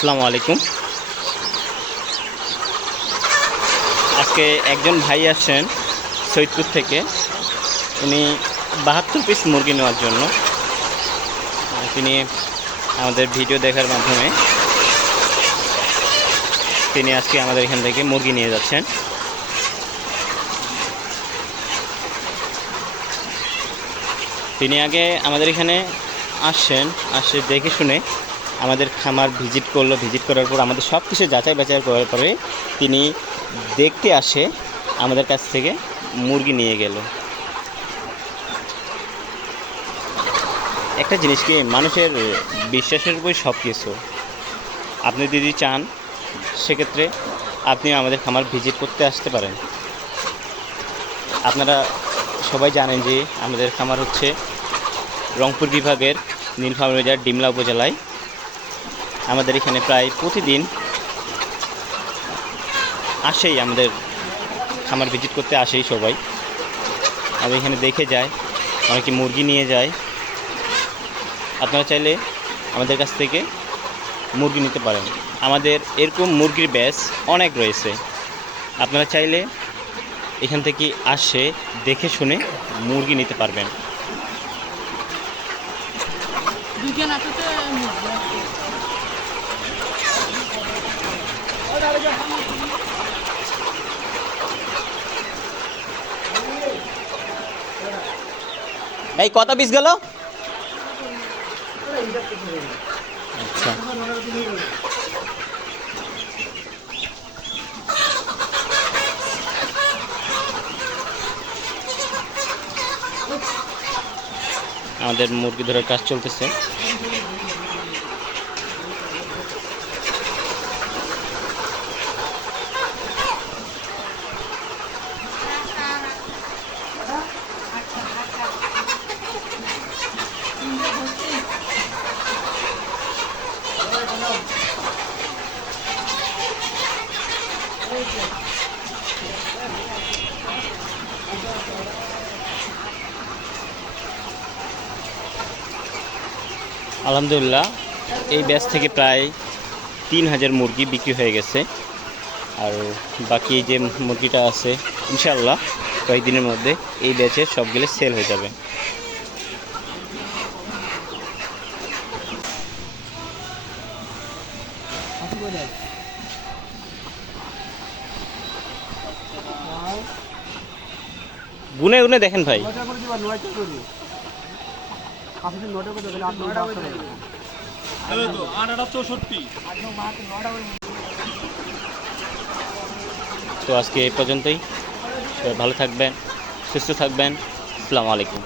আসসালামু আলাইকুম। আজকে একজন ভাই আসছেন সৈয়দপুর থেকে। উনি 72 পিস মুরগি নেওয়ার জন্য তিনি আমাদের ভিডিও দেখার মাধ্যমে তিনি আজকে আমাদের এখান থেকে মুরগি নিয়ে যাচ্ছেন। তিনি আগে আমাদের এখানে আসছেন, দেখে শুনে আমাদের খামার ভিজিট করলো। ভিজিট করার পর আমাদের সব কিছু যাচাই বাছাই করার পরে তিনি দেখতে আসে আমাদের কাছ থেকে মুরগি নিয়ে গেল। একটা জিনিস কি, মানুষের বিশ্বাসের উপর সব কিছু। আপনি যদি চান সেক্ষেত্রে আপনি আমাদের খামার ভিজিট করতে আসতে পারেন। আপনারা সবাই জানেন যে আমাদের খামার হচ্ছে রংপুর বিভাগের নীলফামারী জেলার ডিমলা উপজেলায়। আমাদের এখানে প্রায় প্রতিদিন আসেই, আমাদের খামার ভিজিট করতে আসেই সবাই। আমাদের এখানে দেখে যায়, অনেকে মুরগি নিয়ে যায়। আপনারা চাইলে আমাদের কাছ থেকে মুরগি নিতে পারেন। আমাদের এরকম মুরগির ব্যাচ অনেক রয়েছে। আপনারা চাইলে এখান থেকে আসে দেখে শুনে মুরগি নিতে পারবেন। এই কত পিস গেল? আচ্ছা, আমাদের মুরগি ধরার কাজ চলতেছে। আলহামদুলিল্লাহ, এই ব্যাচ থেকে প্রায় 3000 মুরগি বিক্রি হয়ে গেছে। আর বাকি যে মুরগিটা আছে, ইনশাআল্লাহ কয়েকদিনের মধ্যে এই ব্যাচের সবগুলো সেল হয়ে যাবে। গুনে গুনে দেখেন ভাই। তো আজকে এই পর্যন্তই। সবাই ভালো থাকবেন, সুস্থ থাকবেন। আসসালামু আলাইকুম।